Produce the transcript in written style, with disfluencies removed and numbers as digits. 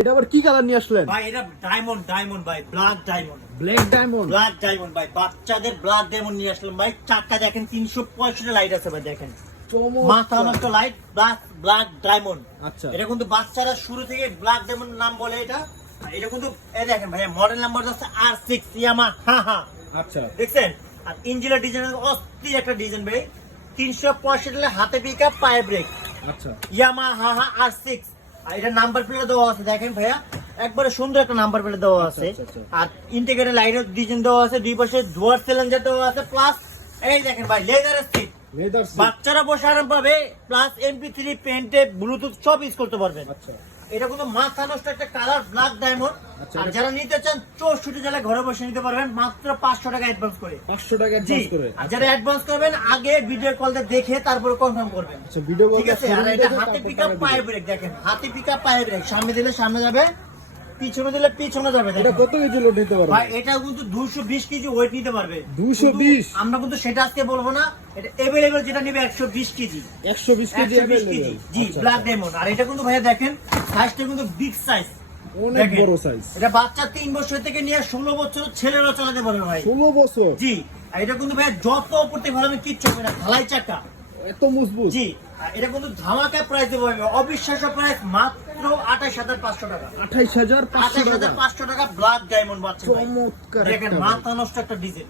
এটা আবার কি কালার নিয়ে আসলেন ভাই? এটা ডায়মন্ড ভাই, ব্ল্যাক ডায়মন্ড। ব্ল্যাক ডায়মন্ড ভাই, বাচ্চাদের ব্ল্যাক ডায়মন্ড নিয়ে আসলাম ভাই। চারটা দেখেন 365 লাইট আছে ভাই, দেখেন মাথা নষ্ট লাইট, ব্ল্যাক ডায়মন্ড। আচ্ছা, এটা কিন্তু বাচ্চারা শুরু থেকে ব্ল্যাক ডায়মন্ড নাম বলে এটা। এটা কিন্তু এই দেখেন ভাই, মডেল নাম্বার আছে R6 ইয়ামাহা। আচ্ছা, দেখছেন? আর ইঞ্জিনের ডিজাইন অস্থির একটা ডিজাইন ভাই। 365 হাতে পিকআপ, পায়ে ব্রেক। আচ্ছা, ইয়ামাহা R6। আর এটা নাম্বার প্লেট দেওয়া আছে, দেখেন ভাইয়া, একবারে সুন্দর একটা নাম্বার প্লেট দেওয়া আছে। আর ইন্টিগ্রেটেড লাইটের ডিজাইন দেওয়া আছে, দুই পাশে ডুয়াল সিলিন্ডার দেওয়া আছে, প্লাস এই দেখেন ভাই লেদারের সিট। বাচ্চারা বসে আরাম পাবে, প্লাস MP3 পেন্টে ব্লুটুথ সব ইউজ করতে পারবেন। আচ্ছা, এটা কিন্তু মাথা নষ্ট একটা কালার, ব্ল্যাক ডায়মন্ড। আর যারা নিতে চান 64 জেলায় ঘরে বসে নিতে পারবেন মাত্র 500 টাকা অ্যাডভান্স করে। 500 টাকা জি, অ্যাডভান্স করে। আর যারা অ্যাডভান্স করবেন আগে ভিডিও কলতে দেখে তারপরে কনফার্ম করবেন। আচ্ছা, ভিডিও কল ঠিক আছে? আর এটা হাতে পিকআপ, পায়ে ব্রেক। দেখেন হাতে পিকআপ, পায়ে ব্রেক। সামনে দিলে সামনে যাবে, পিছনে দিলে পিছনে যাবে। এটা কত কেজি লোড নিতে পারবে ভাই এটা কিন্তু 220 কেজি ওয়েট নিতে পারবে। 220? আমরা কিন্তু সেটা আজকে বলবো না, এটা अवेलेबल যেটা নেবে 120 কেজি। 120 কেজি 120 কেজি জি, ব্ল্যাক ডায়মন্ড। আর এটা কিন্তু ভাইয়া দেখেন সাইজটা কিন্তু বিগ সাইজ, অনেক বড় সাইজ। এটা বাচ্চা 3 বছর থেকে নিয়ে 16 বছর ছেলেরা চালাতে পারবে ভাই। 16 বছর? জি। আর এটা কিন্তু ভাইয়া যত উপর থেকে ভালো কিচ্ছু হবে না, ঢালাই চাকা। এত মজবুত? জি। আর এটা কিন্তু ধামাকা প্রাইস দেবো, অবিশ্বাস্য প্রাইস, মাত্র 28500 টাকা। 28500 টাকা? 28500 টাকা ব্ল্যাক ডায়মন্ড বাচ্চা। চমৎকার দেখেন একটা মাথা নষ্ট একটা ডিজাইন।